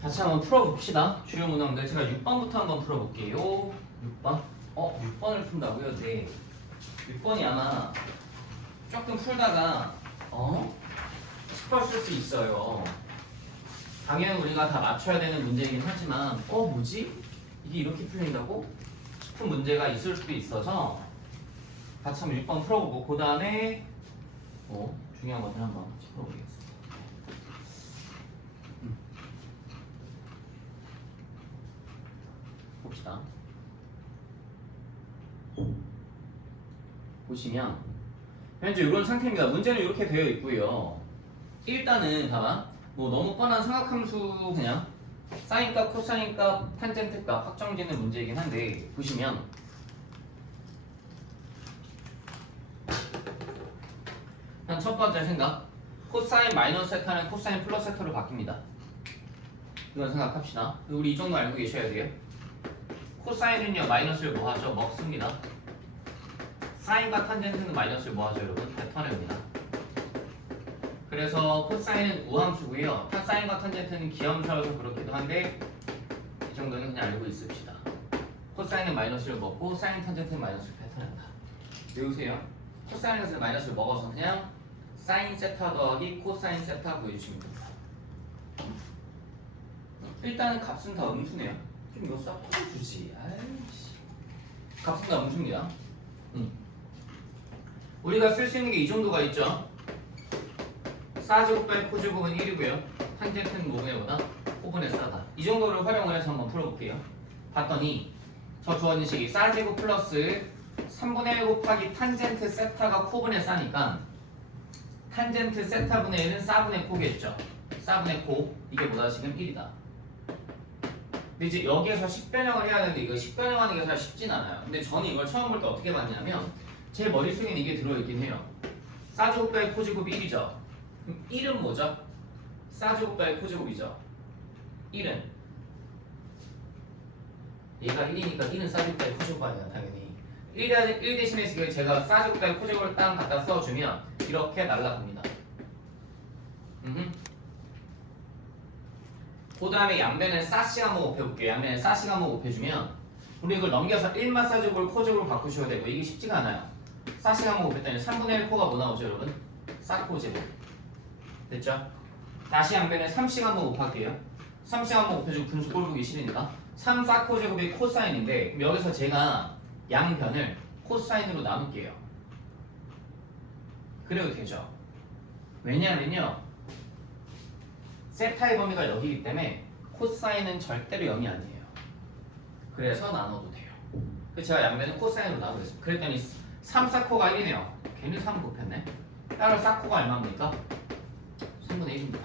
같이 한번 풀어봅시다. 주요 문항들 제가 6번부터 한번 풀어볼게요. 6번. 6번을 푼다고요? 네. 6번이 아마 조금 풀다가 싶었을 수 있어요. 당연히 우리가 다 맞춰야 되는 문제이긴 하지만 뭐지? 이게 이렇게 풀린다고? 싶은 문제가 있을 수도 있어서 같이 한번 6번 풀어보고 그 다음에 중요한 것들 한번 같이 풀어보겠습니다. 봅시다. 보시면 현재 이런 상태입니다. 문제는 이렇게 되어 있고요. 일단은 봐봐. 뭐 너무 뻔한 삼각함수 그냥 사인값, 코사인값, 탄젠트값 확정짓는 문제이긴 한데 보시면 한 첫 번째 생각 코사인 마이너스 세타는 코사인 플러스 세타로 바뀝니다. 이건 생각합시다. 우리 이 정도 알고 계셔야 돼요. 코사인은요 마이너스를 뭐하죠? 먹습니다. 사인과 탄젠트는 마이너스를 뭐하죠 여러분? 뱉어냅니다. 그래서 코사인은 우함수고요. 사인과 탄젠트는 기함수라서 그렇기도 한데 이 정도는 그냥 알고 있읍시다. 코사인은 마이너스를 먹고 사인 탄젠트는 마이너스를 뱉어낸다. 외우세요. 코사인에서 마이너스를 먹어서 그냥 사인 세타 더하기 코사인 세타 구해주시면 됩니다. 일단은 값은 다 음수네요. 좀 이거 싹 풀어주지. 아이씨. 값은 다 음수입니다. 우리가 쓸 수 있는 게 이 정도가 있죠. 사제곱 빼 코제곱은 1이고요. 탄젠트는 5분의 5다. 5분의 4다. 이 정도를 활용을 해서 한번 풀어볼게요. 봤더니 저 주어진 식이 사제곱 플러스 3분의 1 곱하기 탄젠트 세타가 코분의 4니까 탄젠트 세타분의 1은 4분의 코겠죠. 4분의 코. 이게 뭐다? 지금 1이다. 근데 이제 여기에서 식변형을 해야 되는데 이거 식변형하는 게 사실 쉽진 않아요. 근데 저는 이걸 처음 볼 때 어떻게 봤냐면 제 머릿속에는 이게 들어있긴 해요. 사제곱 빼 코제곱이 1이죠. 그럼 1은 뭐죠? 사제곱 빼 코제곱이죠. 1은 얘가 1이니까 1은 사제곱 빼 코제곱 아니야 당연히. 1 대신에 지금 제가 사제곱 빼 코제곱을 딱 갖다 써주면 이렇게 날라갑니다. 그 다음에 양변에 사씩 한번 곱해볼게요. 양변에 사씩 한번 곱해주면 우리 이걸 넘겨서 1마 사제곱을 코제곱으로 바꾸셔야 되고 이게 쉽지가 않아요. 사씩 한번 곱했더니 3분의 1 코가 뭐 나오죠 여러분? 사코제곱. 됐죠? 다시 양변에 3씩 한번 곱할게요. 3씩 한번 곱해주고 분수 꼴 보기 싫으니까 3 사코제곱이 코사인인데 그럼 여기서 제가 양변을 코사인으로 나눌게요. 그래도 되죠? 왜냐하면요 세타의 범위가 여기이기 때문에 코사인은 절대로 0이 아니에요. 그래서 나눠도 돼요. 그래서 제가 양변을 코사인으로 나누겠습니다. 그랬더니 3 사코가 1이네요. 괜히 3 곱했네. 따라서 사코가 얼마입니까? 3분의 1입니다.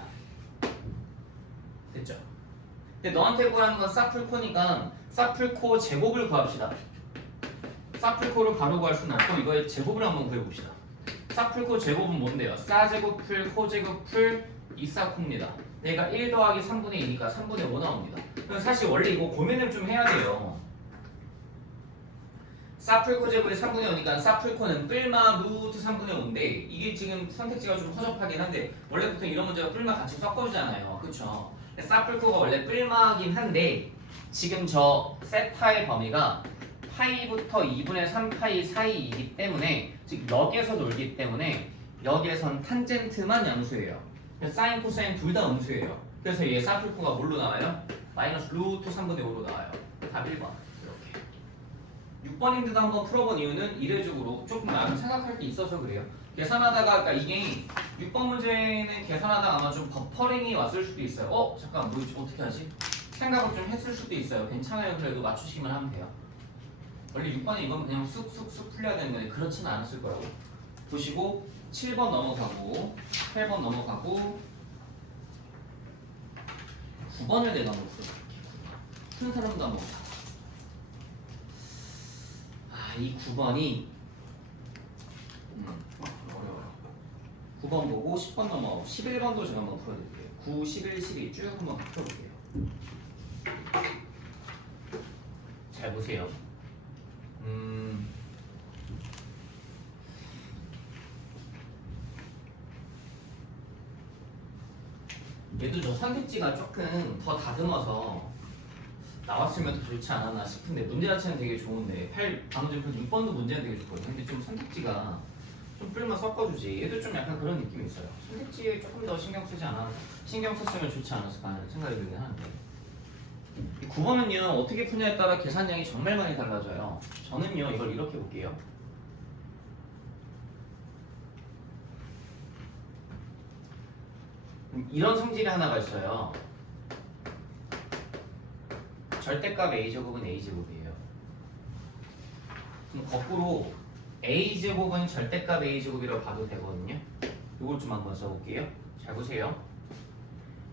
됐죠? 근데 너한테 구하는 건 사풀코니까 사풀코 제곱을 구합시다. 사풀코를 바로 구할 수는 없고 이거의 제곱을 한번 구해봅시다. 사풀코 제곱은 뭔데요? 사제곱 풀 코제곱 풀 이사코입니다. 얘가 1 더하기 3분의 2니까 3분의 5 나옵니다. 사실 원래 이거 고민을 좀 해야 돼요. 사풀코 제곱이 3분의 5니까 사풀코는 뿔마 루트 3분의 5인데 이게 지금 선택지가 좀 허접하긴 한데 원래 보통 이런 문제가 뿔마 같이 섞어주잖아요. 그쵸? 사풀코가 원래 뿔마긴 한데 지금 저 세타의 범위가 파이부터 2분의 3파이 사이이기 때문에 즉 여기에서 놀기 때문에 여기에선 탄젠트만 양수예요. 사인, 코사인 둘 다 음수예요. 그래서 얘 사풀코가 뭘로 나와요? 마이너스 루트 3분의 5로 나와요. 답 1번 이렇게 6번인데도 한번 풀어본 이유는 이례적으로 조금 나름 생각할 게 있어서 그래요. 계산하다가 그러니까 이게 6번 문제는 계산하다가 아마 좀 버퍼링이 왔을 수도 있어요. 잠깐 뭐 어떻게 하지? 생각을 좀 했을 수도 있어요. 괜찮아요. 그래도 맞추시면 하면 돼요. 원래 6번에 이건 그냥 쑥쑥쑥 풀려야 되는 건데 그렇지는 않았을 거라고 보시고 7번 넘어가고 8번 넘어가고 9번을 내가 한번 풀어볼게요. 큰 사람도 한번 봐. 이 9번이 어려워요. 9번 보고 10번 넘어가고 11번도 제가 한번 풀어드릴게요. 9, 11, 12 쭉 한번 풀어볼게요. 잘 보세요. 얘도 저 선택지가 조금 더 다듬어서 나왔으면 더 좋지 않았나 싶은데 문제 자체는 되게 좋은데 방금 전 6번도 문제는 되게 좋거든요. 근데 좀 선택지가 좀 뿔만 섞어주지. 얘도 좀 약간 그런 느낌이 있어요. 선택지에 조금 더 신경 썼으면 좋지 않았을까 하는 생각이 들긴 하는데 이 9번은요 어떻게 푸냐에 따라 계산량이 정말 많이 달라져요. 저는요 이걸 이렇게 볼게요. 이런 성질이 하나가 있어요. 절대값 a제곱은 a제곱이에요. 그럼 거꾸로 a제곱은 절대값 a제곱이라고 봐도 되거든요. 이걸 좀 한번 써볼게요. 잘 보세요.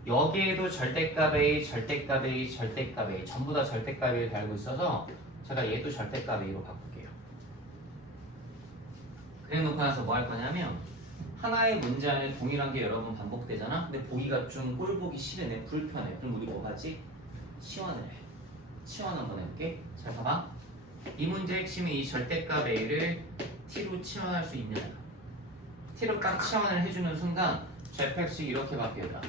여기에도 절대값 a, 절대값 a, 절대값 a 전부 다 절대값 a를 달고 있어서 제가 얘도 절대값 a로 바꿀게요. 그래 놓고 나서 뭐 할 거냐면 하나의 문제 안에 동일한 게 여러 번 반복되잖아? 근데 보기가 좀 꼴 보기 싫으네, 불편해. 그럼 우리 뭐 하지? 치환을 해. 치환 한번 해볼게. 잘 봐봐. 이 문제의 핵심이 이 절대값 a를 t로 치환할 수 있느냐. t로 딱 치환을 해주는 순간 저 fx이 이렇게 바뀌어요.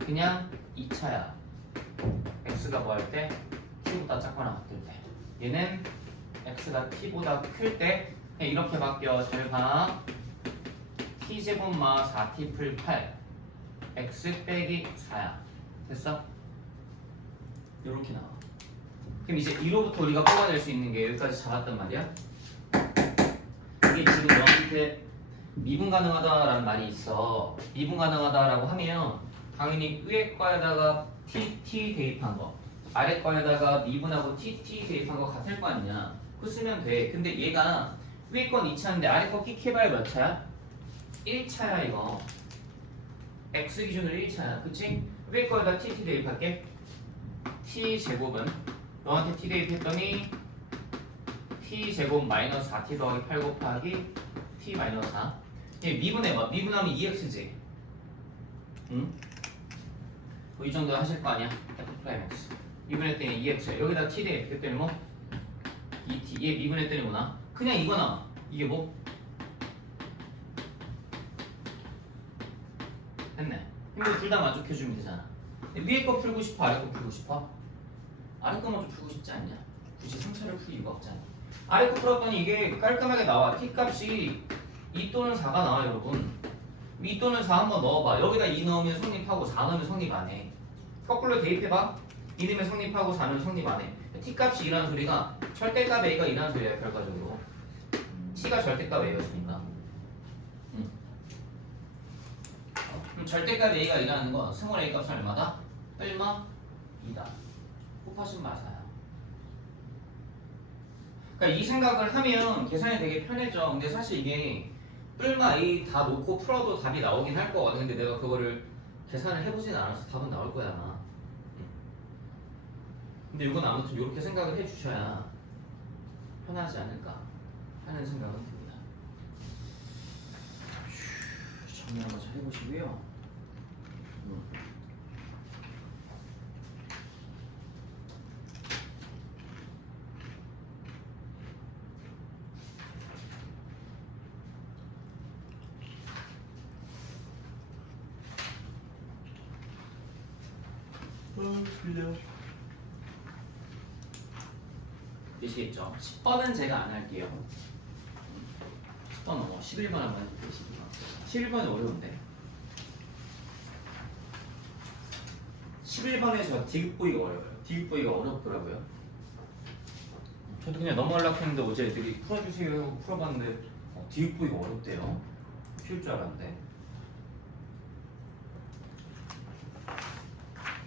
그냥 2차야. x가 뭐 할 때? t보다 작거나 같을 때. 얘는 x가 t보다 클 때 이렇게 바뀌어. 잘 봐. t제곱 마 4t 풀 8 x 빼기 4야. 됐어? 이렇게 나와. 그럼 이제 1호부터 우리가 뽑아낼 수 있는 게 여기까지 잡았단 말이야. 이게 지금 너한테 미분 가능하다라는 말이 있어. 미분 가능하다라고 하면 당연히 위에 거에다가 tt 대입한 거, 아래 거에다가 미분하고 tt 대입한 거 같을 거 아니냐. 그거 쓰면 돼. 근데 얘가 위에 건 2차인데 아래 거 끽해봐야 몇 차야? 1차야 이거. x 기준으로 1차야. 그치? 위에 거에다 tt 대입할게. t제곱은 너한테 t 대입했더니 t제곱 마이너스 4t 더하기 8 곱하기 t 마이너스 4. 얘 미분해봐. 미분하면 2x지. 응? 이 정도 하실 거 아니야? f 프라임 x. 미분했더니 2x야. 여기다 t 대입했더니 뭐? 2t. 얘 미분했더니 뭐나? 그냥 이거나. 이게 뭐? 됐네. 이거 둘 다 만족해주면 되잖아. 위에 거 풀고 싶어? 아래 거 풀고 싶어? 아래 거 먼저 풀고 싶지 않냐? 굳이 3차를 풀 이유가 없잖아. 아래 거 풀었더니 이게 깔끔하게 나와. t 값이 2 또는 4가 나와 여러분. 2 또는 4 한번 넣어봐. 여기다 2 넣으면 성립하고 4 넣으면 성립 안 해. 거꾸로 대입해봐. 2 넣으면 성립하고 4 넣으면 성립 안 해. t 값이 2라는 소리가 절대값 a가 2라는 소리야 결과적으로. t가 절대값 a였으니까. 그럼 절대값 a가 2라는 건 스몰 a 값은 얼마다? 뿔마 2다. 곱하신 마사야. 그러니까 이 생각을 하면 계산이 되게 편해져. 근데 사실 이게 뿔마 a 다 놓고 풀어도 답이 나오긴 할 거거든. 근데 내가 그거를 계산을 해보진 않아서 답은 나올 거야 아마. 근데 이건 아무튼 이렇게 생각을 해주셔야 편하지 않을까 하는 생각은 듭니다. 정리 한번 잘 해보시고요. 되시겠죠? 10번은 제가 안 할게요. 10번 넘어. 11번 한번 해볼게요. 11번이 어려운데. 11번에 저 디귿보기가 어려워요. 디귿보기가 어렵더라고요. 저도 그냥 넘어가려고 했는데 어제 애들이 풀어주세요 하고 풀어봤는데 디귿보기가 어렵대요. 쉬울 줄 알았는데.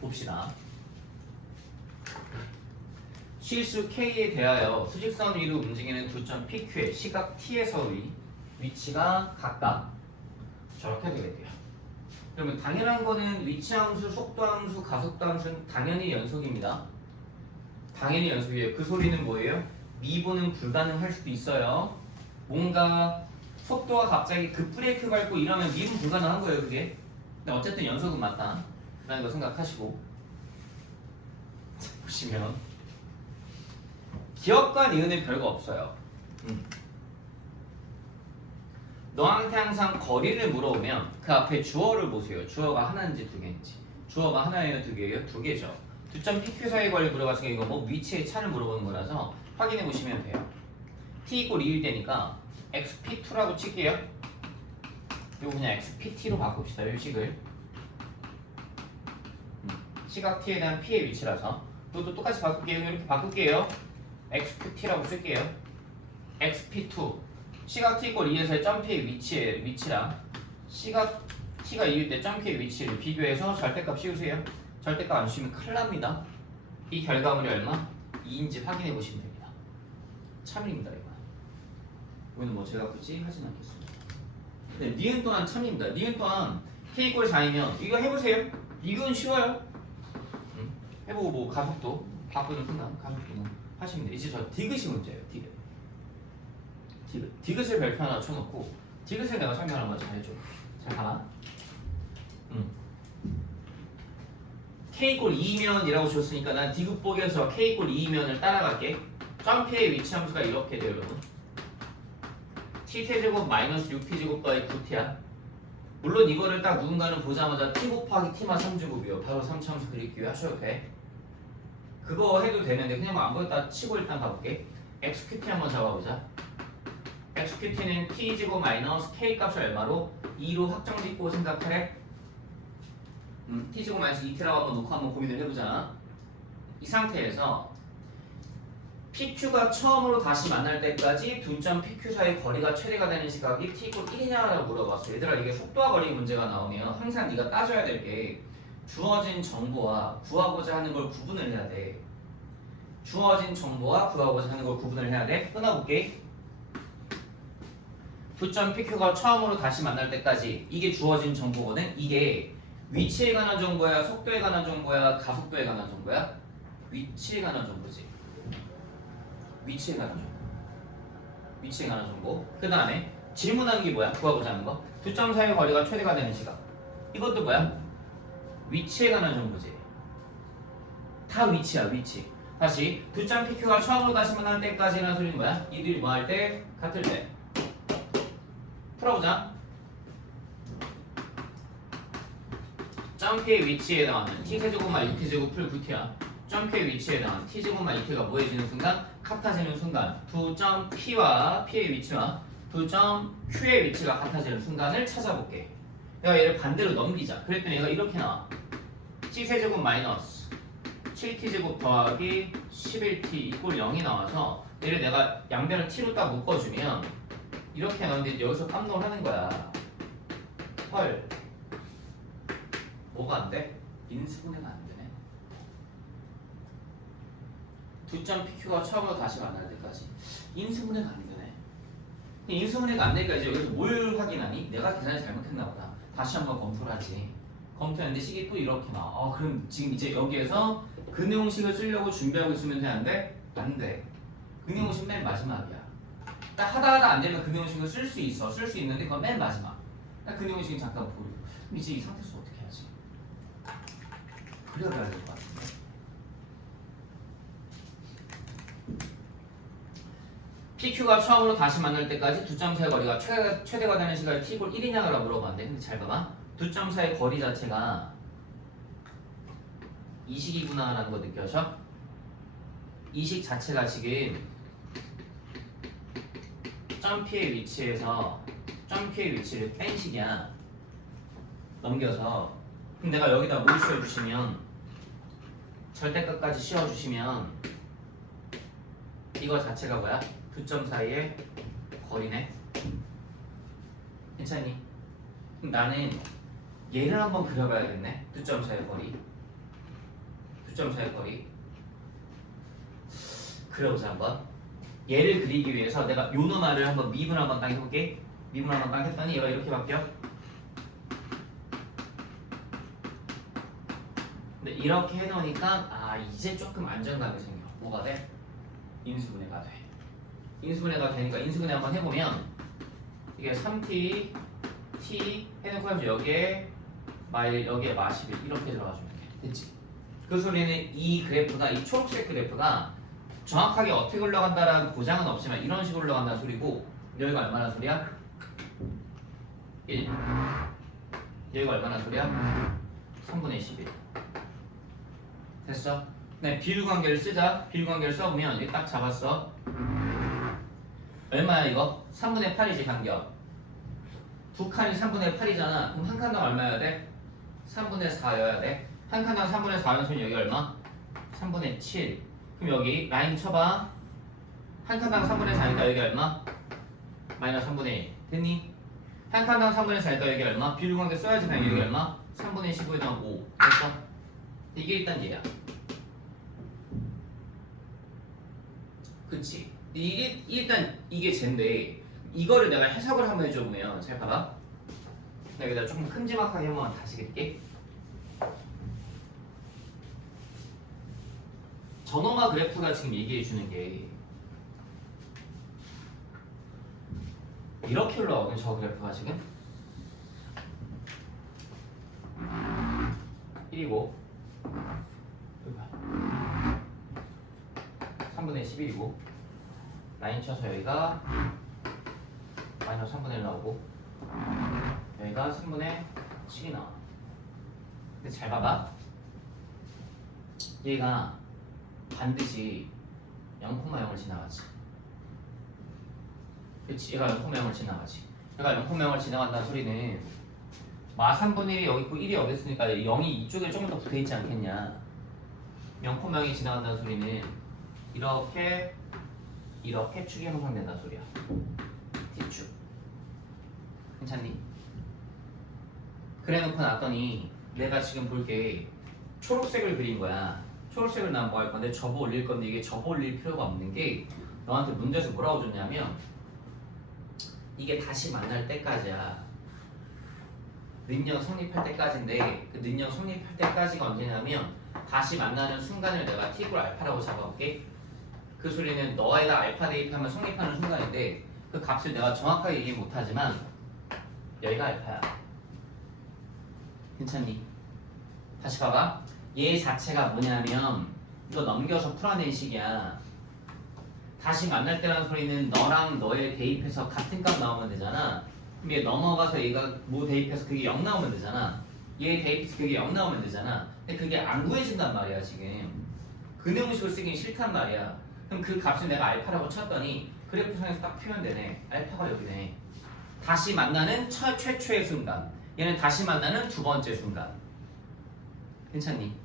봅시다. 실수 K에 대하여 수직선 위로 움직이는 두 점 PQ의 시각 T에서의 위치가 각각 저렇게 되겠대요. 그러면 당연한 거는 위치함수, 속도함수, 가속도함수는 당연히 연속입니다. 당연히 연속이에요. 그 소리는 뭐예요? 미분은 불가능할 수도 있어요. 뭔가 속도가 갑자기 급브레이크 밟고 이러면 미분 불가능한 거예요, 그게. 근데 어쨌든 연속은 맞다 라는 거 생각하시고 보시면 기억과 니은은 별거 없어요. 너한테 항상 거리를 물어보면 그 앞에 주어를 보세요. 주어가 하나인지 두 개인지. 주어가 하나예요, 두 개예요? 두 개죠. 두 점 PQ 사이 거리 물어봤으니까 이거 뭐 위치의 차를 물어보는 거라서 확인해 보시면 돼요. t 이꼴 2일 때니까 xp2라고 칠게요. 이거 그냥 xpt로 바꿉시다. 이 식을. 시각 t에 대한 p의 위치라서 또 똑같이 바꿀게요. 이렇게 바꿀게요. xqt라고 쓸게요. xp2 시각 t 이꼴 2에서의 점 p의 위치랑 시각 t가 2일 때 점 p의 위치를 비교해서 절대값 씌우세요. 절대값 안 씌우면 큰일 납니다. 이 결과물이 얼마? 2인지 확인해 보시면 됩니다. 참입니다. 이거는 뭐 제가 굳이 하진 않겠습니다. 네, 니은 또한 참입니다. 니은 또한 k 이꼴 4이면 이거 해보세요. 이건 쉬워요. 해보고 뭐 가속도 바꾸는 순간 가속도는 하시면 돼요. 이제 저 디귿이 문제예요. 디귿을 별표 하나 쳐놓고 디귿을 내가 설명을 한번 잘해줘. 잘 봐라. k 이꼴 2면이라고 줬으니까 난 디귿 보기에서 k 이꼴 2면을 따라갈게. 점P의 위치 함수가 이렇게 돼요, 여러분. t세제곱 마이너스 6t제곱 더하기 9t야. 물론 이거를 딱 누군가는 보자마자 t 곱하기 t만 3제곱이요. 바로 3차함수 그리기 위해 하셔도 돼. 그거 해도 되는데 그냥 뭐 아무것도 치고 일단 가볼게. xqt 한번 잡아보자. xqt는 t제곱 마이너스 k 값을 얼마로? 2로 확정짓고 생각하래. t제곱 마이너스 2t라고 한번 놓고 한번 고민을 해보자. 이 상태에서 PQ가 처음으로 다시 만날 때까지 두 점 PQ 사이 거리가 최대가 되는 시각이 t 이꼴 1이냐라고 물어봤어. 얘들아 이게 속도와 거리 문제가 나오면 항상 네가 따져야 될 게 주어진 정보와 구하고자 하는 걸 구분을 해야 돼. 주어진 정보와 구하고자 하는 걸 구분을 해야 돼. 끊어볼게. 두 점 PQ가 처음으로 다시 만날 때까지 이게 주어진 정보거든. 이게 위치에 관한 정보야, 속도에 관한 정보야, 가속도에 관한 정보야? 위치에 관한 정보지. 위치에 관한 정보. 위치에 관한 정보. 그 다음에 질문하는 게 뭐야? 구하고자 하는 거. 두 점 사이의 거리가 최대가 되는 시각. 이것도 뭐야? 위치에 관한 정보지. 다 위치야, 위치. 다시 두 점 PQ가 처음으로 다시 만날 때까지라는 소리는 뭐야? 이들이 뭐 할 때? 같을 때. 풀어보자. 점 P의 위치에 해당하는 t세제곱만 2t제곱 풀 9t야. 점 P의 위치에 해당하는 t제곱만 2t가 뭐해지는 순간? 같아지는 순간 두 점 P와 P의 위치와 두 점 Q의 위치가 같아지는 순간을 찾아볼게. 내가 얘를 반대로 넘기자. 그랬더니 얘가 이렇게 나와. t세제곱 마이너스 7t제곱 더하기 11t 이꼴 0이 나와서 얘를 내가 양변을 t로 딱 묶어주면 이렇게 나오는데 여기서 깜놀 하는 거야. 헐, 뭐가 안 돼? 인수분해가 안 되네. 두 점 PQ가 처음으로 다시 만날 때까지 인수분해가 안 되네. 인수분해가 안 되니까 이제 여기서 뭘 확인하니? 내가 계산을 잘못했나 보다. 다시 한번 검토를 하지. 검토했는데 식이 또 이렇게 나와. 그럼 지금 이제 여기에서 근해공식을 쓰려고 준비하고 있으면 되는데 안 돼. 근해공식 맨 마지막이야. 딱 하다 안 되면 근해공식을 쓸 수 있어. 쓸 수 있는데 그건 맨 마지막. 딱 근해공식은 잠깐 보고. 그럼 이제 이 상태에서 어떻게 하지? 그려봐야 될 것 같은데. PQ가 처음으로 다시 만날 때까지 두 점 사이 거리가 최대가 되는 시간이 t 이꼴 1이냐라고 물어봤는데 근데 잘 봐봐. 두 점 사이 거리 자체가 이 식이구나라는 거 느껴져? 이 식 자체가 지금 점 P의 위치에서 점 Q의 위치를 뺀 식이야. 넘겨서 그럼 내가 여기다 뭘 씌워주시면 절대값까지 씌워주시면 이거 자체가 뭐야? 두 점 사이의 거리네. 괜찮니? 그럼 나는 얘를 한번 그려봐야겠네. 두 점 사이의 거리. 두 점 사이의 거리. 그려보자 한번. 얘를 그리기 위해서 내가 요 놈아를 한번 미분 한번 딱 해볼게. 미분 한번 딱 했더니 얘가 이렇게 바뀌어. 근데 이렇게 해놓으니까 아 이제 조금 안정감이 생겨. 뭐가 돼? 인수분해가 돼. 인수분해가 되니까 인수분해 한번 해보면 이게 3t t 해놓고 여기에 여기에 마11 이렇게 들어가주면 돼. 됐지? 그 소리는 이 그래프가 이 초록색 그래프가 정확하게 어떻게 올라간다라는 보장은 없지만 이런 식으로 올라간다는 소리고 여기가 얼마나 소리야? 1. 여기가 얼마나 소리야? 3분의 11. 됐어? 네, 비율관계를 쓰자. 비율관계를 써보면 이게 딱 잡았어. 얼마야 이거? 3분의 8이지 간격. 두 칸이 3분의 8이잖아. 그럼 한 칸당 얼마여야 돼? 3분의 4여야 돼. 한 칸당 3분의 4면 여기 얼마? 3분의 7. 그럼 여기 라인 쳐봐. 한 칸당 3분의 4니까 여기 얼마? 마이너스 3분의 1. 됐니? 한 칸당 3분의 4니까 여기 얼마? 비율관계 써야지. 그냥 여기 얼마? 3분의 15에다 5. 됐어? 이게 일단 얘야. 그치? 이게 일단 이게 쟤인데 이거를 내가 해석을 한번 해줘보면 잘 봐봐. 내가 여기다 조금 큼지막하게 한번 다시 그릴게. 전원화 그래프가 지금 얘기해주는 게 이렇게 올라오거든. 저 그래프가 지금 1이고 3분의 11이고 라인 쳐서 여기가 마이너스 3분의 1 나오고 여기가 3분의 7이 나와. 근데 잘 봐봐. 얘가 반드시 0,0을 지나가지. 그치? 얘가 0,0을 지나가지. 얘가 0,0을 지나간다는 소리는 마 3분의 1이 여기 있고 1이 여기 있으니까 0이 이쪽에 조금 더 붙어있지 않겠냐. 0,0이 지나간다는 소리는 이렇게 축이 형성된다는 소리야. T축. 괜찮니? 그래 놓고 났더니 내가 지금 볼게 초록색을 그린 거야. 초록색을 난 뭐 할 건데 접어 올릴 건데 이게 접어 올릴 필요가 없는 게 너한테 문제에서 뭐라고 줬냐면 이게 다시 만날 때까지야. 능력 성립할 때까지인데 그 능력 성립할 때까지가 언제냐면 다시 만나는 순간을 내가 t이퀄 알파라고 잡아볼게. 그 소리는 너에다 알파 대입하면 성립하는 순간인데 그 값을 내가 정확하게 얘기 못하지만 여기가 알파야. 괜찮니? 다시 봐봐. 얘 자체가 뭐냐면 이거 넘겨서 풀어낸 식이야. 다시 만날 때라는 소리는 너랑 너의 대입해서 같은 값 나오면 되잖아. 그럼 얘 넘어가서 얘가 뭐 대입해서 그게 0 나오면 되잖아. 얘 대입해서 그게 0 나오면 되잖아. 근데 그게 안 구해진단 말이야 지금. 그 내용식을 쓰긴 싫단 말이야. 그럼 그 값을 내가 알파라고 쳤더니 그래프상에서 딱 표현되네. 알파가 여기네. 다시 만나는 최초의 순간. 얘는 다시 만나는 두 번째 순간. 괜찮니?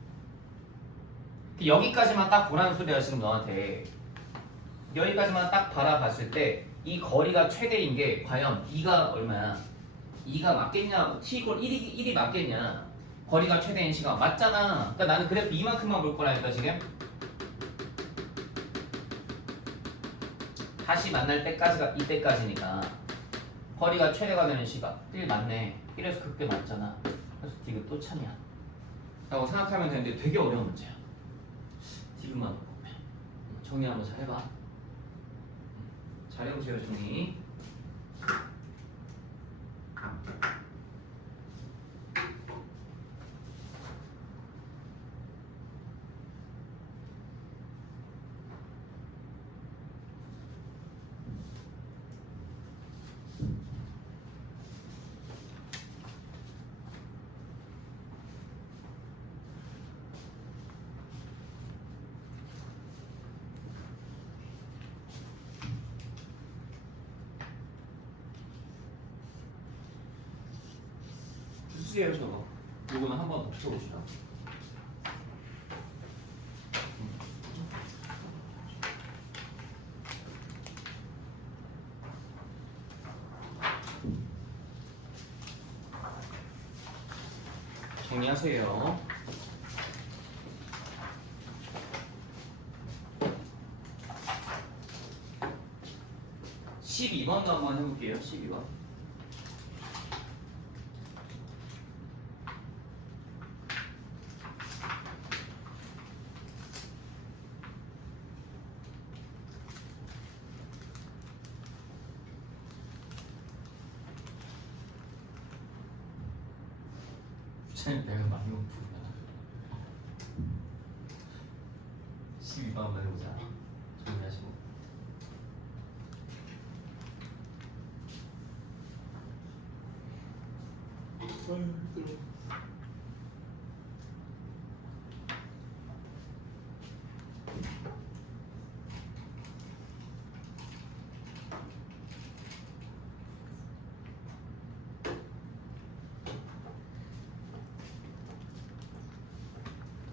여기까지만 딱 보라는 소리야 지금 너한테. 여기까지만 딱 바라봤을 때 이 거리가 최대인 게 과연 2가 얼마야? 2가 맞겠냐? t = 1이 맞겠냐? 거리가 최대인 시간 맞잖아. 그러니까 나는 그래프 이만큼만 볼 거라니까 지금. 다시 만날 때까지가 이때까지니까 거리가 최대가 되는 시간 1 맞네. 1에서 극대 맞잖아. 그래서 디귿 또 참이야 라고 생각하면 되는데 되게 어려운 문제야. 디귿만 보면 정리 한번 잘 해봐. 잘 해보세요 정리. 수지예요 저거. 요거는 한번 더 붙여봅시다. 정리하세요. 12번도 한번 해볼게요. 12번. 내가 많이 고프구나. 12번 한번 해보자. 정리하시고.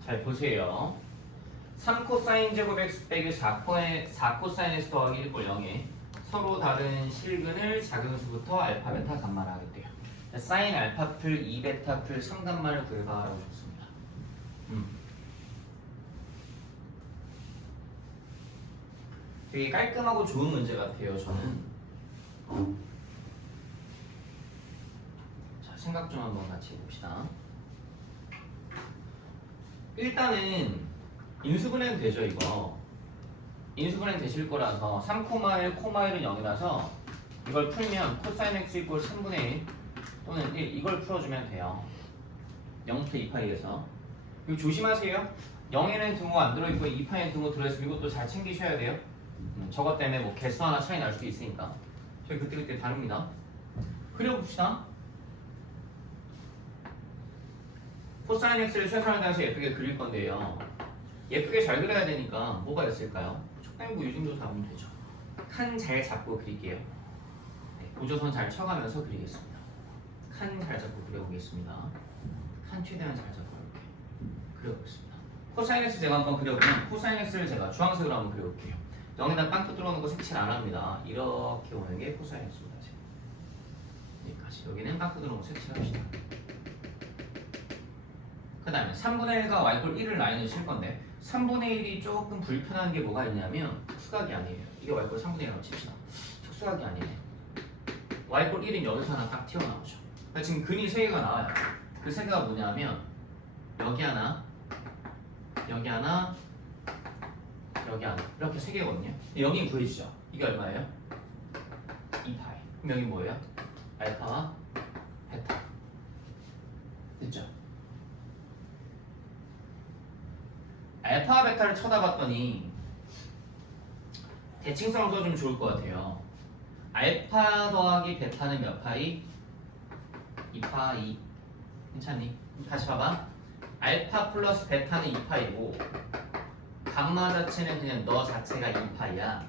잘 보세요. 3코사인 제곱 x 빼기 4코사인 x 더하기 1 꼴 0에 서로 다른 실근을 작은수부터 알파, 베타, 감마를 하겠대요. 사인 알파 풀 2베타 풀 3감마를 구해봐라고 줬습니다. 되게 깔끔하고 좋은 문제 같아요, 저는. 자, 생각 좀 한번 같이 해봅시다. 일단은 인수분해는 되죠, 이거. 인수분해는 되실 거라서 3,1, 1은 0이라서 이걸 풀면 코사인 x 이꼴 3분의 1 또는 1 이걸 풀어주면 돼요. 0부터 2파이에서. 그리고 조심하세요. 0에는 등호 안 들어있고 2파이에는 등호 들어있으면 이것도 잘 챙기셔야 돼요. 저것 때문에 뭐 개수 하나 차이 날 수도 있으니까. 저희 그때그때 다릅니다. 그려봅시다. 코사인 x를 최선을 다해서 예쁘게 그릴 건데요. 예쁘게 잘 그려야 되니까 뭐가 있을까요? 촉당부 이 정도 잡으면 되죠. 칸 잘 잡고 그릴게요. 네, 고조선 잘 쳐가면서 그리겠습니다. 칸 잘 잡고 그려보겠습니다. 칸 최대한 잘 잡고 이렇게 그려보겠습니다. 코사인 x 제가 한번 그려보면 코사인 x를 제가 주황색으로 한번 그려볼게요. 0에다 빵 터뜨려 놓은 거 색칠 안 합니다. 이렇게 오는 게 코사인 x입니다. 여기까지. 여기는 빵 터뜨려 놓은 거 색칠합시다. 그 다음에 3분의 1과 y꼴 1을 라인을 칠 건데 3분의 1이 조금 불편한 게 뭐가 있냐면 특수각이 아니에요. 이게 y꼴 3분의 1이라고 칩시다. 특수각이 아니에요. y꼴 1은 여기서 하나 딱 튀어나오죠. 그러니까 지금 근이 3개가 나와요. 그 3개가 뭐냐면 여기 하나, 여기 하나, 여기 하나 이렇게 3개거든요. 여기 구해지죠. 이게 얼마예요? 2파이. 그럼 여기 뭐예요? 알파와 베타. 됐죠? 알파와 베타를 쳐다봤더니 대칭성을 써주면 좋을 것 같아요. 알파 더하기 베타는 몇 파이? 2파이. 괜찮니? 다시 봐봐. 알파 플러스 베타는 2파이고 감마 자체는 그냥 너 자체가 2파이야.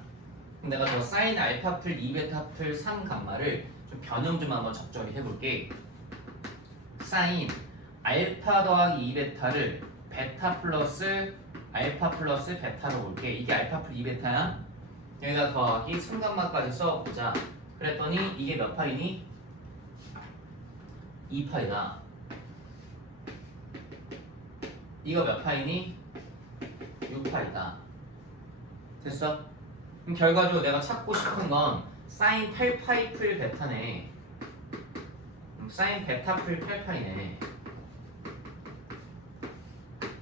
그럼 내가 저 사인 알파 풀 2베타 풀 3감마를 좀 변형 좀 한번 적절히 해볼게. 사인 알파 더하기 2베타를 베타 플러스 알파 플러스 베타로 볼게. 이게 알파 풀 2베타야. 여기다 더하기 3감마까지 써보자. 그랬더니 이게 몇 파이니? 2파이다. 이거 몇 파이니? 6파이다. 됐어? 그럼 결과적으로 내가 찾고 싶은 건 사인 8파이 풀 베타네. 사인 베타 풀 8파이네.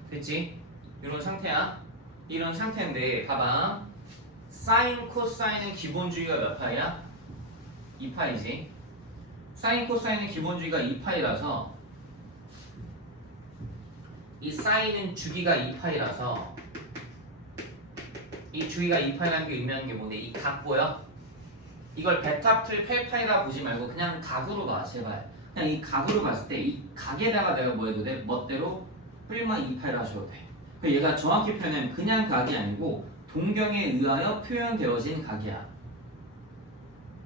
됐지? 이런 상태야. 이런 상태인데 봐봐. 사인 코사인은 기본주의가 몇 파이야? 2파이지. 사인 코사인은 기본주의가 2파이라서 이 사인은 주기가 2파이라서 이 주기가 2파이라는 게 의미하는 게 뭔데? 이 각 보여? 이걸 베타 풀 8파이라 보지 말고 그냥 각으로 봐 제발. 그냥 이 각으로 봤을 때 이 각에다가 내가 뭐 해도 돼? 멋대로 뿔마 2파이라 하셔도 돼. 얘가 정확히 표현하면 그냥 각이 아니고 동경에 의하여 표현되어진 각이야.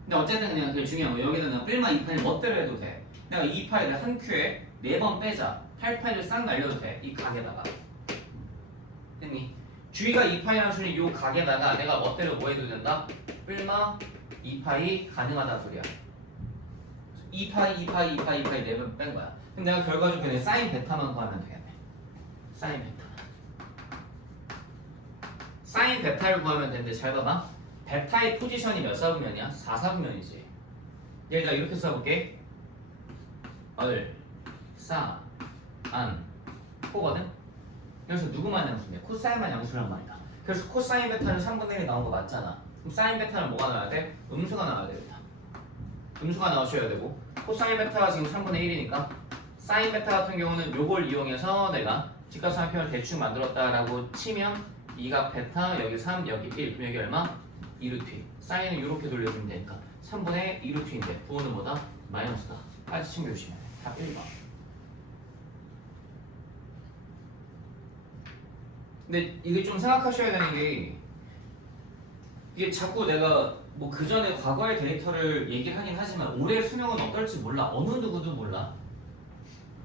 근데 어쨌든 그냥 그게 중요한 거. 여기다 내가 뿔마 2파이를 멋대로 해도 돼. 내가 2파이를 한 큐에 4번 빼자. 8파이를 싹 날려도 돼. 이 각에다가. 됐니? 주의가 2파이라는 소리 이 각에다가 내가 멋대로 뭐 해도 된다? 뿔마 2파이 가능하다 소리야. 2파이 4번 뺀 거야. 그럼 내가 결과적으로 그냥 사인 베타만 구하면 되겠네. 사인 베타. 사인 베타를 구하면 되는데 잘 봐봐. 베타의 포지션이 몇 사분면이야? 4사분면이지. 얘가 이렇게 써볼게. 사, 안, 코거든? 그래서 누구만 양수냐? 코사인만 양수란 말이다. 그래서 코사인 베타는 3분의 1이 나온 거 맞잖아. 그럼 사인 베타는 뭐가 나와야 돼? 음수가 나와야 되겠다. 음수가 나오셔야 되고 코사인 베타가 지금 3분의 1이니까 사인 베타 같은 경우는 요걸 이용해서 내가 직각삼각형을 대충 만들었다라고 치면 2각 베타 여기 3 여기 1 그럼 여기 얼마? 2루트 2 사인은 이렇게 돌려주면 되니까 3분의 2루트인데 부호는 뭐다? 마이너스다. 빨리 챙겨주시면 돼. 답 1번 근데 이게 좀 생각하셔야 되는 게 이게 자꾸 내가 뭐 그 전에 과거의 데이터를 얘기를 하긴 하지만 올해 수능은 어떨지 몰라. 어느 누구도 몰라.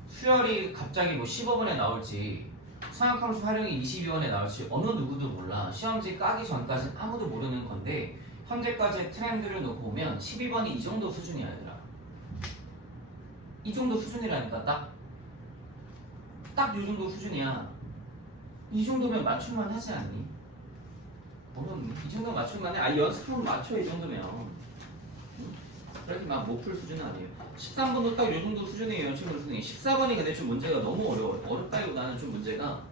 수열이 갑자기 뭐 15번에 나올지 상학함수 활용이 22번에 나올지 어느 누구도 몰라. 시험지 까기 전까지는 아무도 모르는 건데 현재까지의 트렌드를 놓고 보면 12번이 이 정도 수준이야 얘들아. 이 정도 수준이라니까 딱 이 정도 수준이야. 이 정도면 맞출만 하지 않니? 너는 이 정도 맞출만 해? 연습하면 맞춰 이 정도면. 그렇게 막 못 풀 수준은 아니에요. 13번도 딱 이 정도 수준이에요 친구들 수준이. 14번이 근데 좀 문제가 너무 어려워요. 어렵다기보다는 좀 문제가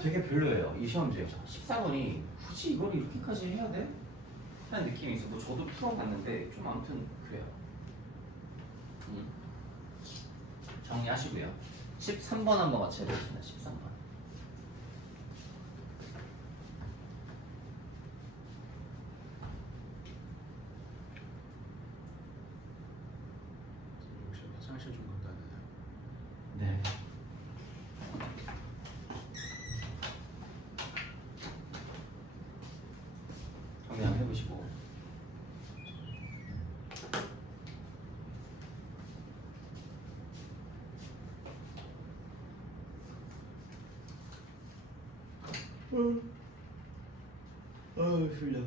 되게 별로예요 이 시험지에서. 14번이 굳이 이걸 이렇게까지 해야 돼? 하는 느낌이 있어. 뭐 저도 풀어봤는데 좀 아무튼 그래요. 정리하시고요. 13번 한번 같이 해보겠습니다. 13번. 혹시 화장실 좀 갔다 와야 되나요? 네. 정리 한번 해보시고. 졸려.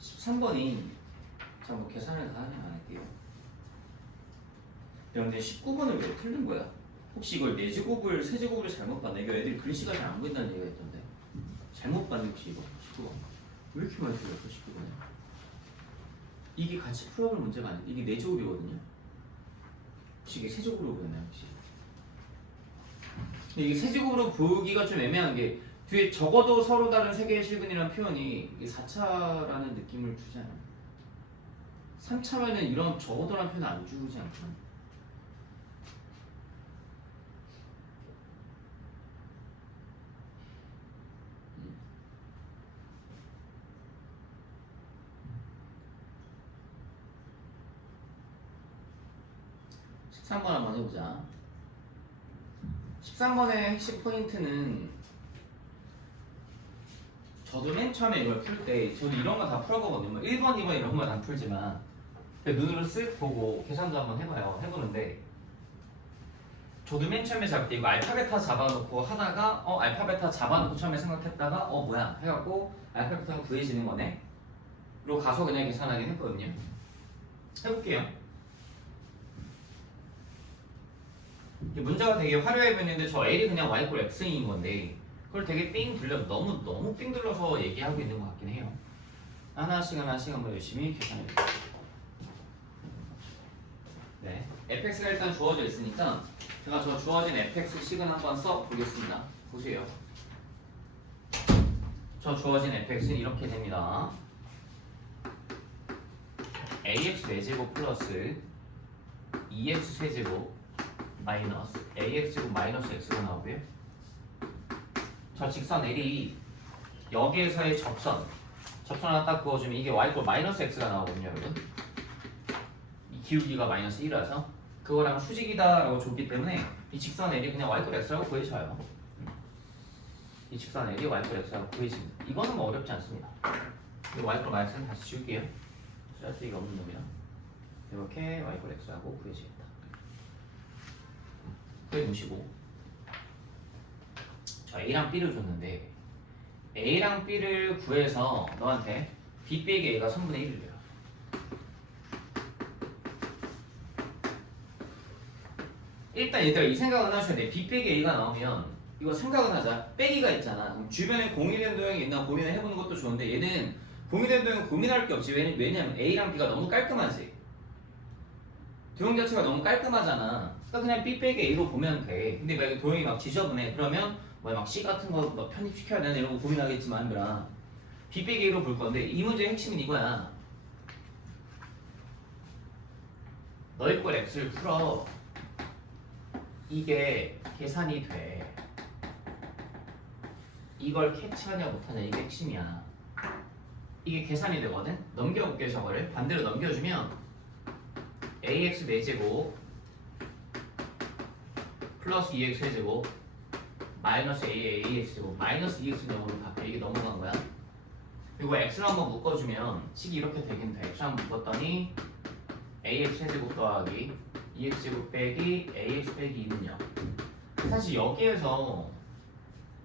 13번이 자 뭐 계산을 다 하냐 안 할게요. 근데 19번을 왜 틀린 거야? 혹시 이걸 4제곱을 3제곱을 잘못 봤나? 이거 애들이 글씨가 잘 안 보인다는 얘기가 있던데 잘못 봤네 혹시 이거 19번 왜 이렇게 많이 틀렸어 19번에? 이게 같이 풀어볼 문제가 아닌데 이게 4제곱이거든요. 혹시 이게 3제곱으로 보였나요 혹시? 근데 이게 3제곱으로 보기가 좀 애매한 게 뒤에 적어도 서로 다른 세 개의 실근이라는 표현이 이게 4차라는 느낌을 주지 않아요? 3차면은 이런 적어도라는 표현 안 주지 않나? 음. 13번 한번 해보자. 13번의 핵심 포인트는 저도 맨 처음에 이걸 풀 때 저도 이런 거 다 풀어보거든요. 뭐 1번, 2번 이런 건 안 풀지만 눈으로 쓱 보고 계산도 한번 해봐요. 해보는데 저도 맨 처음에 잡을 때 이거 알파 베타 잡아놓고 하다가 알파 베타 잡아놓고 처음에 생각했다가 뭐야 해갖고 알파 베타가 구해지는 거네. 그리고 가서 그냥 계산하긴 했거든요. 해볼게요. 문제가 되게 화려해 보이는데 저 L이 그냥 Y 꼴 X인 건데 그걸 되게 삥 둘러 너무 삥 둘러서 얘기하고 있는 것 같긴 해요. 하나씩 한번 열심히 계산해볼게요. 네, fx가 일단 주어져 있으니까 제가 저 주어진 fx식은 한번 써보겠습니다. 보세요. 저 주어진 fx는 이렇게 됩니다. ax 4제곱 플러스 2x 세제곱 마이너스 ax제곱 마이너스 x가 나오고요. 저 직선 L이 여기에서의 접선 하나 딱 그어주면 이게 y꼴 마이너스 x가 나오거든요 여러분. 이 기울기가 마이너스 1이라서 그거랑 수직이다 라고 줬기 때문에 이 직선 L이 그냥 y꼴 x라고 구해져요. 이 직선 L이 y꼴 x라고 구해집니다. 이거는 뭐 어렵지 않습니다. y꼴 마이너스는 다시 지울게요. 숫자수가 없는 놈이랑 이렇게 y꼴 x라고 구해지겠다. 구해보시고 저 A랑 B를 줬는데 A랑 B를 구해서 너한테 B 빼기 A가 3분의 1을 줘요. 일단 얘들아 이 생각은 하셔야 돼. B 빼기 A가 나오면 이거 생각은 하자. 빼기가 있잖아. 그럼 주변에 공유된 도형이 있나 고민을 해보는 것도 좋은데 얘는 공유된 도형은 고민할 게 없지. 왜냐면 A랑 B가 너무 깔끔하지. 도형 자체가 너무 깔끔하잖아. 그러니까 그냥 B 빼기 A로 보면 돼. 근데 만약에 도형이 막 지저분해. 그러면 뭐 막 C 같은 거 막 편입시켜야 되나 이런 거 고민하겠지만 얘들아 B 빼기 A로 볼 건데 이 문제의 핵심은 이거야. 너희 걸 X를 풀어. 이게 계산이 돼. 이걸 캐치하냐 못하냐 이게 핵심이야. 이게 계산이 되거든. 넘겨볼게요 저거를. 반대로 넘겨주면 ax 4제곱 플러스 2x 세제곱 마이너스 ax제곱 마이너스 2x는 0으로 바뀌어. 이게 넘어간 거야. 그리고 x를 한번 묶어주면 식이 이렇게 되긴 돼. x 한번 묶었더니 ax 세제곱 더하기 2x제곱 빼기 ax 빼기 2는 0. 사실 여기에서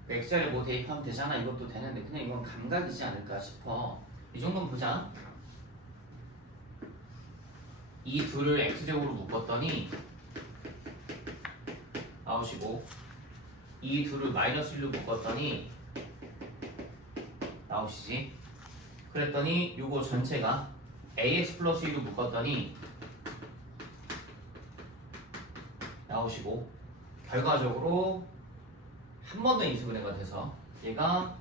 x를 뭐 대입하면 되잖아. 이것도 되는데 그냥 이건 감각이지 않을까 싶어. 이 정도는 보자. 이 둘을 x제곱으로 묶었더니 나오시고 이 둘을 마이너스 1로 묶었더니 나오시지. 그랬더니 요거 전체가 ax 플러스 1로 묶었더니 나오시고 결과적으로 한 번 더 인수분해가 돼서 얘가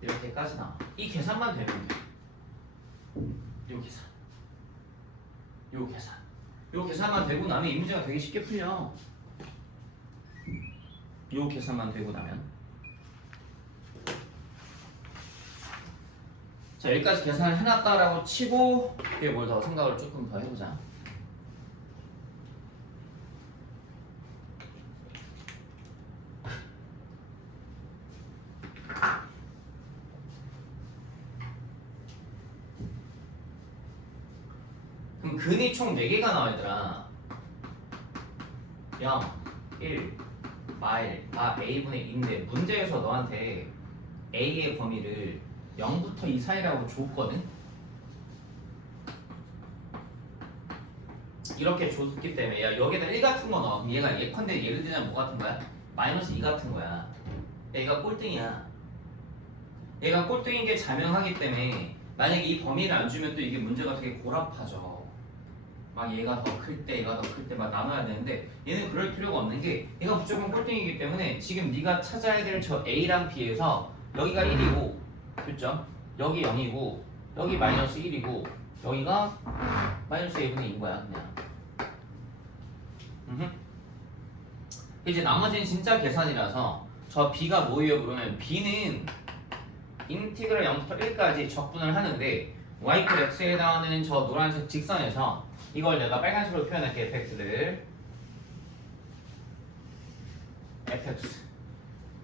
이렇게까지 나와. 이 계산만 되면 돼. 요 계산, 요 계산, 요 계산만 되고 나면 이 문제가 되게 쉽게 풀려. 요 계산만 되고 나면. 자, 여기까지 계산을 해놨다라고 치고 이게 뭘 더 생각을 조금 더 해보자. 그럼 근이 총 4개가 나와 있더라. 0, 1, 마일, 다 a분의 2인데 문제에서 너한테 a의 범위를 0부터 2 사이라고 줬거든? 이렇게 줬기 때문에 야 여기다 1 같은 거 넣어. 그럼 얘가 예컨대 예를 들자면 뭐 같은 거야? 마이너스 2 같은 거야. 얘가 꼴등이야. 얘가 꼴등인 게 자명하기 때문에 만약에 이 범위를 안 주면 또 이게 문제가 되게 고랍하죠. 막 얘가 더 클 때 얘가 더 클 때 막 나눠야 되는데 얘는 그럴 필요가 없는 게 얘가 무조건 꼴등이기 때문에 지금 네가 찾아야 될 저 A랑 B에서 여기가 1이고 그죠? 여기 0이고 여기 마이너스 1이고 여기가 마이너스 A분의 2인 거야 그냥. 이제 나머지는 진짜 계산이라서 저 B가 뭐예요? 그러면 B는 인티그랄 0부터 1까지 적분을 하는데 y 플 x에 해당하는 저 노란색 직선에서 이걸 내가 빨간색으로 표현할게. fx를 fx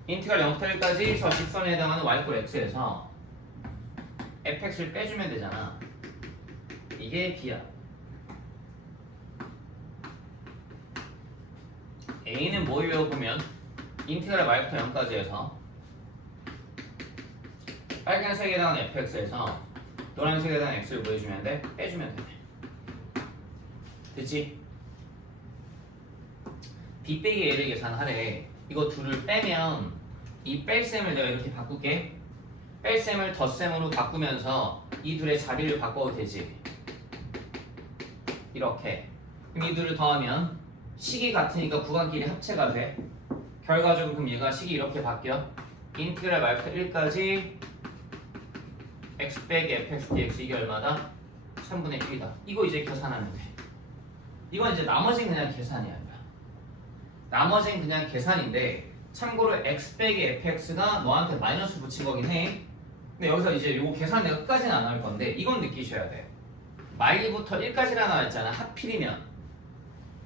인티그랄 0부터 1까지 저 직선에 해당하는 y 플 x에서 fx를 빼주면 되잖아. 이게 b야. a는 뭐예요? 보면 인티그랄 y부터 0까지 해서 빨간색에 해당하는 fx에서 노란색에 해당하는 x를 뭐 해주면 돼? 빼주면 돼. 됐지? b 빼기 a를 계산하래. 이거 둘을 빼면 이 뺄셈을 내가 이렇게 바꿀게. 뺄셈을 덧셈으로 바꾸면서 이 둘의 자리를 바꿔도 되지. 이렇게. 그럼 이 둘을 더하면 식이 같으니까 구간끼리 합체가 돼. 결과적으로 그럼 얘가 식이 이렇게 바뀌어. 인티그랄 말부터 1까지 x 빼기 fx dx 이게 얼마다? 3분의 1이다. 이거 이제 계산하면 돼. 이건 이제 나머지는 그냥 계산이야. 나머지는 그냥 계산인데 참고로 x 빼기 fx가 너한테 마이너스 붙인 거긴 해. 근데 여기서 이제 요거 계산 내가 끝까지는 안 할 건데 이건 느끼셔야 돼. 마일부터 1까지라 나왔잖아. 하필이면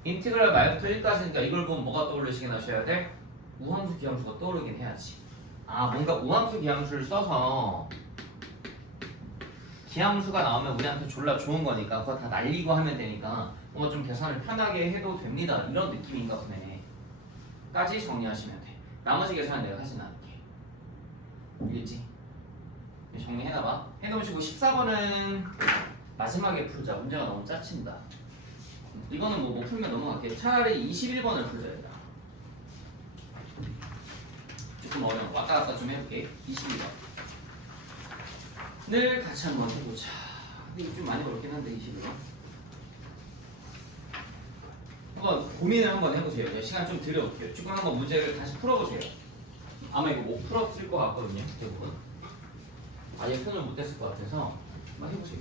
인티그랄 마일부터 1까지니까 이걸 보면 뭐가 떠오르시긴 하셔야 돼? 우함수 기함수가 떠오르긴 해야지. 아 뭔가 우함수 기함수를 써서 기함수가 나오면 우리한테 졸라 좋은 거니까 그거 다 날리고 하면 되니까 뭔가 좀 계산을 편하게 해도 됩니다. 이런 느낌인가 보네. 까지 정리하시면 돼. 나머지 계산은 내가 하진 않을게. 알겠지? 정리해놔봐. 해놓으시고 14번은 마지막에 풀자. 문제가 너무 짜친다. 이거는 뭐 못 풀면 넘어갈게. 차라리 21번을 풀자. 얘들아. 조금 어려워. 왔다 갔다 좀 해볼게. 22번. 늘 같이 한번 해보자. 근데 이거 좀 많이 어렵긴 한데 21번. 한번 고민을 한번 해보세요. 제가 시간 좀 드려볼게요. 조금 한번 문제를 다시 풀어보세요. 아마 이거 못 풀었을 것 같거든요. 대부분. 아예 표현을 못했을 것 같아서 한번 해보세요.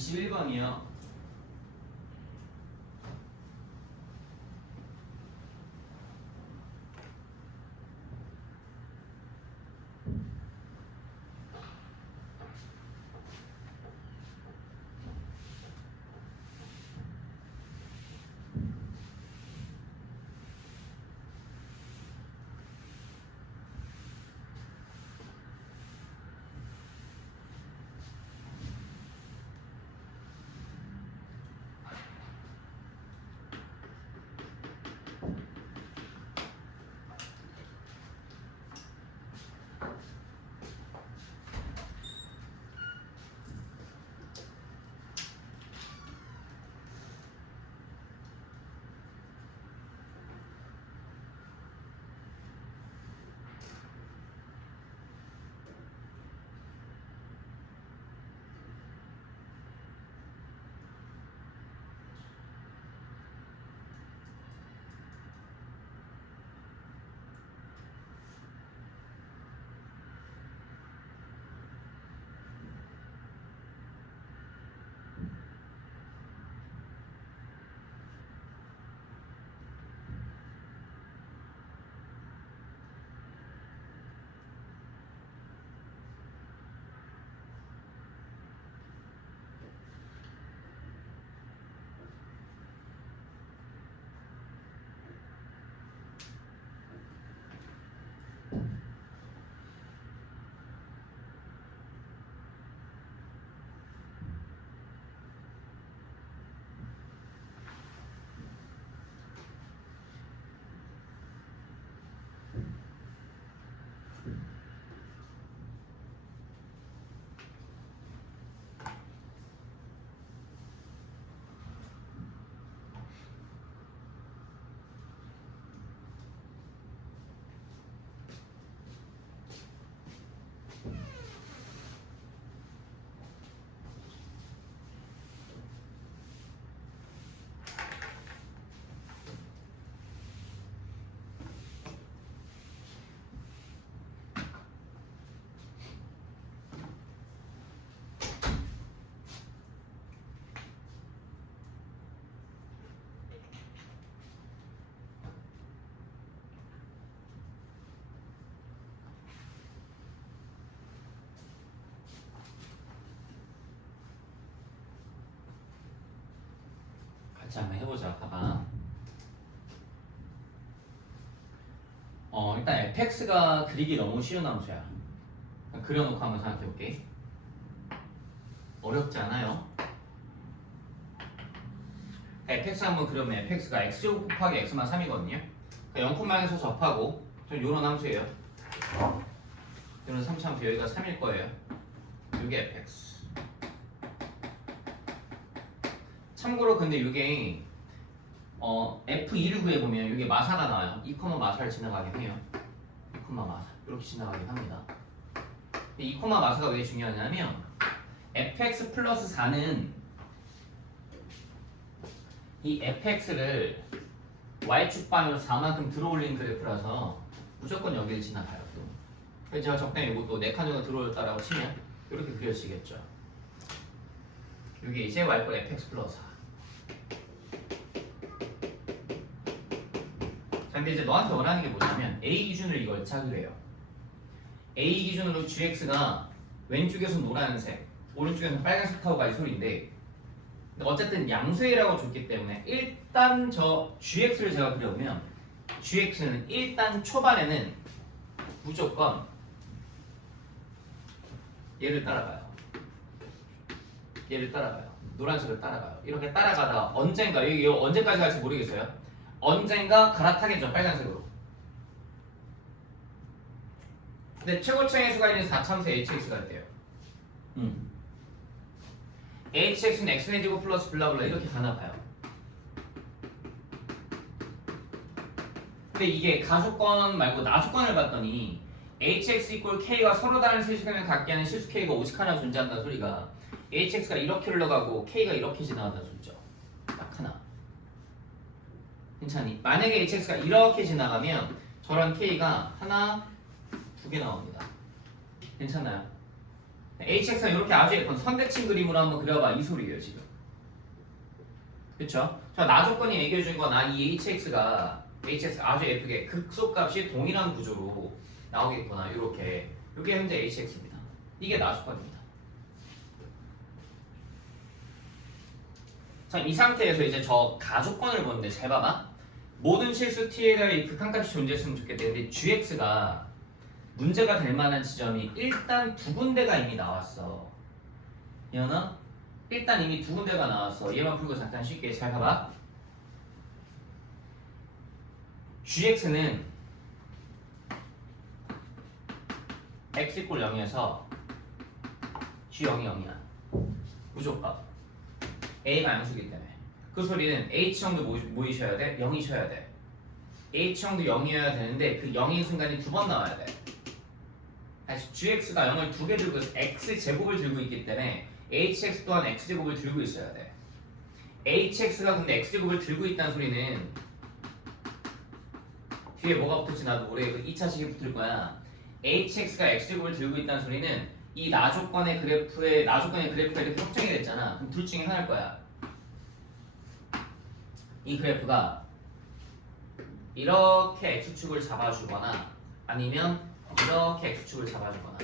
21번이요. 같이 한번 해보자. 봐봐. 일단 fx가 그리기 너무 쉬운 함수야. 그려놓고 한번 생각해볼게. 어렵지 않아요? fx 한번 그려면 fx가 x제곱 곱하기 x만 3이거든요. 0,0에서 접하고 좀 요런 함수예요. 요런 3참수 여기가 3일 거예요. 요게 fx. 참고로 근데 이게 F2를 구해보면 이게 마사가 나와요. 2, 마사를 지나가긴 해요. 2, 마사 이렇게 지나가긴 합니다. 근데 2, 마사가 왜 중요하냐면 fx 플러스 4는 이 fx를 y축 방향으로 4만큼 들어올린 그래프라서 무조건 여기를 지나가요. 또. 그래서 제가 적당히 이것도 4칸으로 들어올다라고 치면 이렇게 그려지겠죠. 이게 이제 y꼴 fx 플러스 4. 근데 이제 너한테 원하는 게 뭐냐면 A 기준으로 이걸 짜기로 해요. A 기준으로 gx가 왼쪽에서 노란색, 오른쪽에서 빨간색 하고 갈 소리인데 어쨌든 양수이라고 줬기 때문에 일단 저 gx를 제가 그려보면 gx는 일단 초반에는 무조건 얘를 따라가요. 얘를 따라가요. 노란색을 따라가요. 이렇게 따라가다가 언젠가 여기 언제까지 갈지 모르겠어요. 언젠가 갈아타겠죠. 빨간색으로. 근데 최고층의 수가 있는 4참수 hx가 있대요. hx는 x의 제곱 플러스 블라블라 이렇게 가나봐요. 근데 이게 가조건 말고 나조건을 봤더니 hx 이퀄 k가 서로 다른 세시간을 갖게 하는 실수 k가 오직하나 존재한다는 소리가 hx가 이렇게 흘러가고 k가 이렇게 지나간다는 소리죠. 딱 하나. 괜찮니? 만약에 hx가 이렇게 지나가면 저런 k가 하나, 두 개 나옵니다. 괜찮아요? hx가 이렇게 아주 예쁜 선대칭 그림으로 한번 그려봐 이 소리예요 지금. 그쵸? 자, 나조건이 얘기해준 거나 이 hx가 아주 예쁘게 극소값이 동일한 구조로 나오겠구나 이렇게. 이게 현재 hx입니다. 이게 나조건입니다. 자, 이 상태에서 이제 저 가조건을 보는데 잘 봐봐. 모든 실수 t에 대해 극한값이 존재했으면 좋겠는데 gx가 문제가 될 만한 지점이 일단 두 군데가 이미 나왔어. 이현아? 일단 이미 두 군데가 나왔어. 얘만 풀고 잠깐 쉽게 잘 봐봐. gx는 x = 0에서 g 0이 0이야. 무조건. a가 양수기 때문에. 그 소리는 h형도 뭐이셔야 돼? 0이셔야 돼. h형도 0이어야 되는데 그 0인 순간이 두 번 나와야 돼. 다시 gx가 0을 두 개 들고 있어. x제곱을 들고 있기 때문에 hx 또한 x제곱을 들고 있어야 돼. hx가 근데 x제곱을 들고 있다는 소리는 뒤에 뭐가 붙을지 나도 모르게 2차식이 붙을 거야. hx가 x제곱을 들고 있다는 소리는 이 나조건의 그래프가 이렇게 확정이 됐잖아. 그럼 둘 중에 하나일 거야. 이 그래프가 이렇게 x축을 잡아주거나 아니면 이렇게 x축을 잡아주거나.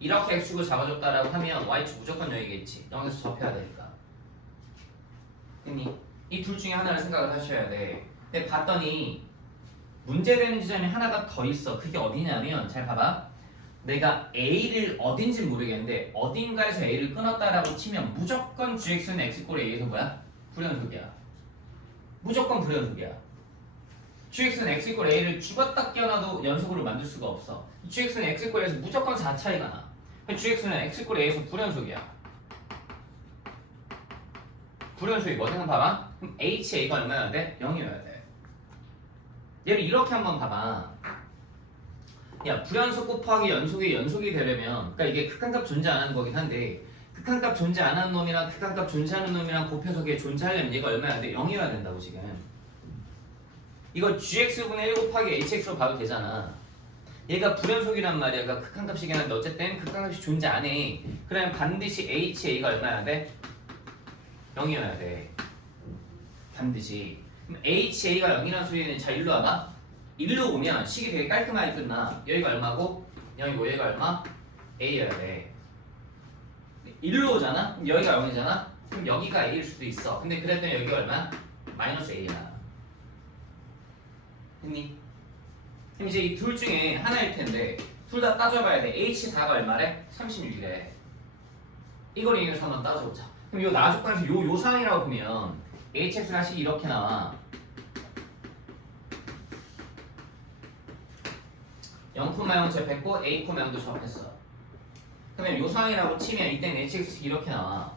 이렇게 x축을 잡아줬다라고 하면 y축 무조건 여기겠지. 0에서 접해야 되니까. 이 둘 중에 하나를 생각을 하셔야 돼. 근데 봤더니 문제되는 지점이 하나가 더 있어. 그게 어디냐면 잘 봐봐. 내가 A를 어딘지 모르겠는데 어딘가에서 A를 끊었다라고 치면 무조건 gx는 x 꼴에 의해서 뭐야? 불연속이야. 무조건 불연속이야. gx는 x 꼴 a를 죽었다 깨어나도 연속으로 만들 수가 없어. gx는 x 꼴에서 무조건 4 차이가 나. gx는 x 꼴 a에서 불연속이야. 불연속이거든. 봐봐. 그럼 ha가 얼마여야 돼? 0이어야 돼. 얘를 이렇게 한번 봐봐. 야, 불연속 곱하기 연속이 되려면, 그러니까 이게 극한값 존재 안 하는 거긴 한데 극한값 존재 안 하는 놈이랑 극한값 존재하는 놈이랑 곱해서 그게 존재하려면 얘가 얼마여야 돼? 0이어야 된다고 지금. 이거 gx분의 1 곱하기 hx로 봐도 되잖아. 얘가 불연속이란 말이야. 그러니까 극한값이긴 한데 어쨌든 극한값이 존재 안 해. 그러면 반드시 ha가 얼마여야 돼? 0이어야 돼. 반드시. 그럼 ha가 0이라는 소리는 자 일로 와봐. 일로 보면 식이 되게 깔끔하게 끝나. 여기가 얼마고? 0이고 얘가 얼마? a여야 돼. 일로 오잖아? 그럼 여기가 0이잖아? 그럼 여기가 a일 수도 있어. 근데 그랬더니 여기가 얼마야? 마이너스 a야. 됐니? 그럼 이제 이 둘 중에 하나일 텐데 둘 다 따져봐야 돼. h4가 얼마래? 36이래. 이걸 이용해서 한번 따져보자. 그럼 요 나조건에서 요 상이라고 보면 hx가 식이 이렇게 나와. 0,0 접했고 a, 0도 접했어. 그러면 요 상이라고 치면 이때는 hx식이 이렇게 나와.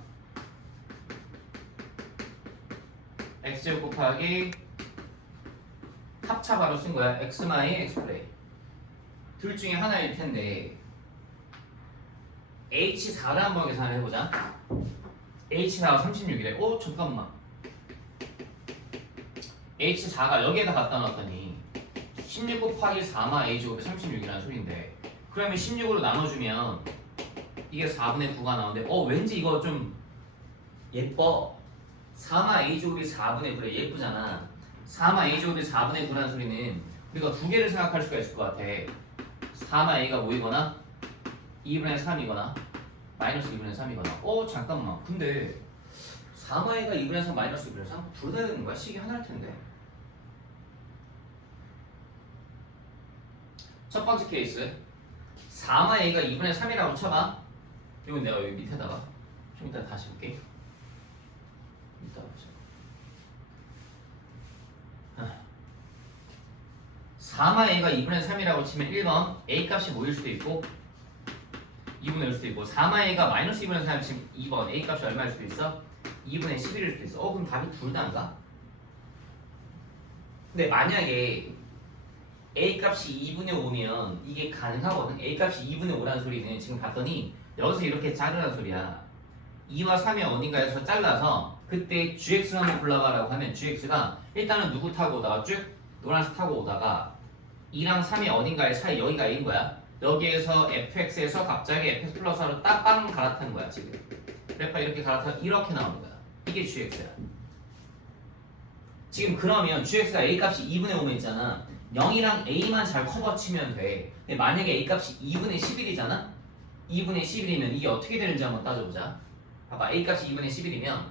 x제곱 곱하기 합차 바로 쓴 거야. x 마이 x 플레이. 둘 중에 하나일 텐데 h4를 한번 계산을 해보자. h4가 36이래. 오 잠깐만. h4가 여기에다 갖다 놨더니 16 곱하기 4마 a제곱이 36이라는 소리인데 그러면 16으로 나눠주면 이게 4분의 9가 나오는데 왠지 이거 좀 예뻐. 4마 a제곱이 4분의 9래. 예쁘잖아. 4마 a제곱이 4분의 9라는 소리는 우리가 두 개를 생각할 수가 있을 것 같아. 4마 a가 뭐이거나 2분의 3이거나 마이너스 2분의 3이거나. 잠깐만. 근데 4마 a가 2분의 3 마이너스 2분의 3? 둘 다 되는 거야? 식이 하나일 텐데. 첫 번째 케이스 4마 a가 2분의 3이라고 쳐봐. 이건 내가 여기 밑에다가 좀 이따 다시 볼게. 이따 보자. 4마 a가 2분의 3이라고 치면 1번 a 값이 뭐일 수도 있고 2분의 1일 수도 있고 4마 a가 마이너스 2분의 3을 치면 2번 a 값이 얼마일 수도 있어? 2분의 11일 수도 있어. 그럼 답이 둘 다인가? 근데 만약에 a 값이 2분의 5면 이게 가능하거든. a 값이 2분의 5라는 소리는 지금 봤더니 여기서 이렇게 자르라는 소리야. 2와 3의 어딘가에서 잘라서 그때 gx를 한번 골라봐라고 하면 gx가 일단은 누구 타고 오다가 쭉 노란색 타고 오다가 2랑 3의 어딘가의 사이 여기가 a인 거야. 여기에서 fx에서 갑자기 fx 플러스 r로 딱빵 갈아타는 거야 지금. 그래서 이렇게 갈아타 이렇게 나오는 거야. 이게 gx야. 지금 그러면 gx가 a 값이 2분의 5면 있잖아. 0이랑 a만 잘 커버 치면 돼. 근데 만약에 a 값이 2분의 11이잖아. 2분의 11이면 이게 어떻게 되는지 한번 따져보자. 봐봐, a 값이 2분의 11이면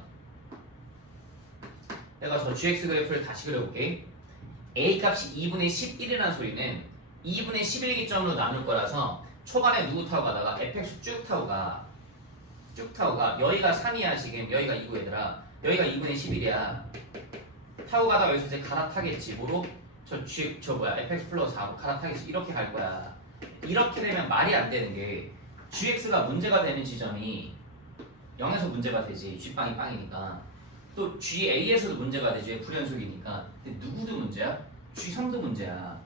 내가 저 gx 그래프를 다시 그려볼게. a 값이 2분의 11이라는 소리는 2분의 11 기점으로 나눌 거라서 초반에 누구 타고 가다가 fx 쭉 타고 가. 쭉 타고 가. 여기가 3이야 지금. 여기가 2고 얘들아. 여기가 2분의 11이야. 타고 가다가 여기서 이제 갈아타겠지. 뭐로? 저 뭐야 fx 플러스 4로 갈아타겠지. 이렇게 갈 거야. 이렇게 되면 말이 안 되는 게 gx가 문제가 되는 지점이 0에서 문제가 되지. g빵이 빵이니까. 또 GA에서도 문제가 되지. 불연속이니까. 근데 누구도 문제야? G3도 문제야.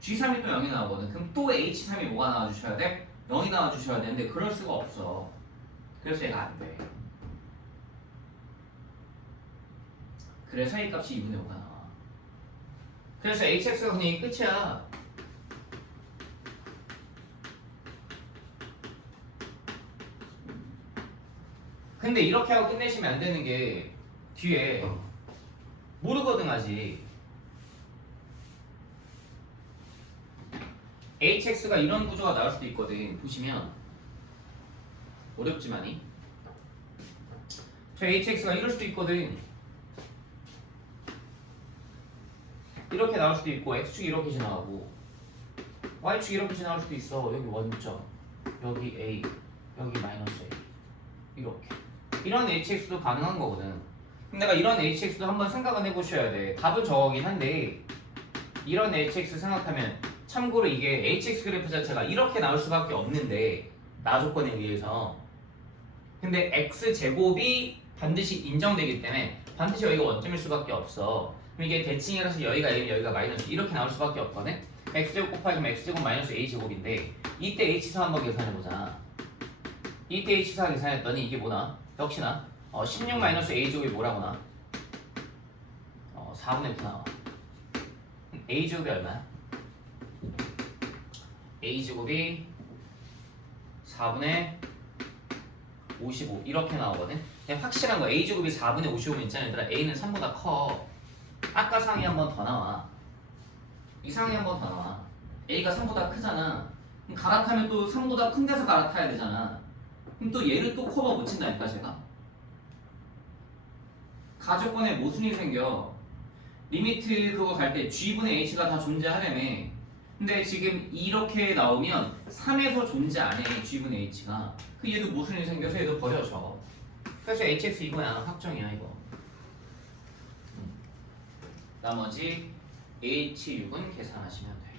G3이 또 0이 나오거든. 그럼 또 H3이 뭐가 나와주셔야 돼? 0이 나와주셔야 되는데 그럴 수가 없어. 그래서 얘가 안 돼. 그래서 A 값이 2분의 5가 나와. 그래서 HX가 그냥 이 끝이야. 근데 이렇게 하고 끝내시면 안 되는 게 뒤에 모르거든 아직. hx가 이런 구조가 나올 수도 있거든. 보시면 어렵지만이 저 hx가 이럴 수도 있거든. 이렇게 나올 수도 있고 x축이 이렇게 지나가고 y축이 이렇게 지나갈 수도 있어. 여기 원점, 여기 a, 여기 마이너스 a 이렇게. 이런 hx도 가능한 거거든. 그럼 내가 이런 hx도 한번 생각은 해보셔야 돼. 답은 저거긴 한데 이런 hx 생각하면 참고로 이게 hx 그래프 자체가 이렇게 나올 수밖에 없는데 나 조건에 의해서. 근데 x제곱이 반드시 인정되기 때문에 반드시 여기가 원점일 수밖에 없어. 그럼 이게 대칭이라서 여기가 a면 여기가 마이너스 이렇게 나올 수밖에 없거든. x제곱 곱하기 x제곱 마이너스 a제곱인데 이때 h수 한번 계산해보자. 이때 h수 계산했더니 이게 뭐나? 역시나 16 마이너스 a제곱이 뭐라고 나? 4분의 9 나와. a제곱이 얼마야? a제곱이 4분의 55 이렇게 나오거든. 그냥 확실한 거 a제곱이 4분의 55면 있잖아 얘들아. a는 3보다 커. 아까 상이 한 번 더 나와. 이 상이 한 번 더 나와. a가 3보다 크잖아. 그럼 갈아타면 또 3보다 큰 데서 갈아타야 되잖아. 그럼 또 얘를 또 커버 못 친다니까 제가. 가조건에 모순이 생겨. 리미트 그거 갈 때 g분의 h가 다 존재하려면 근데 지금 이렇게 나오면 3에서 존재 안 해. g분의 h가. 그 얘도 모순이 생겨서 얘도 버려져. 그래서 hx 이거야. 확정이야 이거. 나머지 h6은 계산하시면 돼.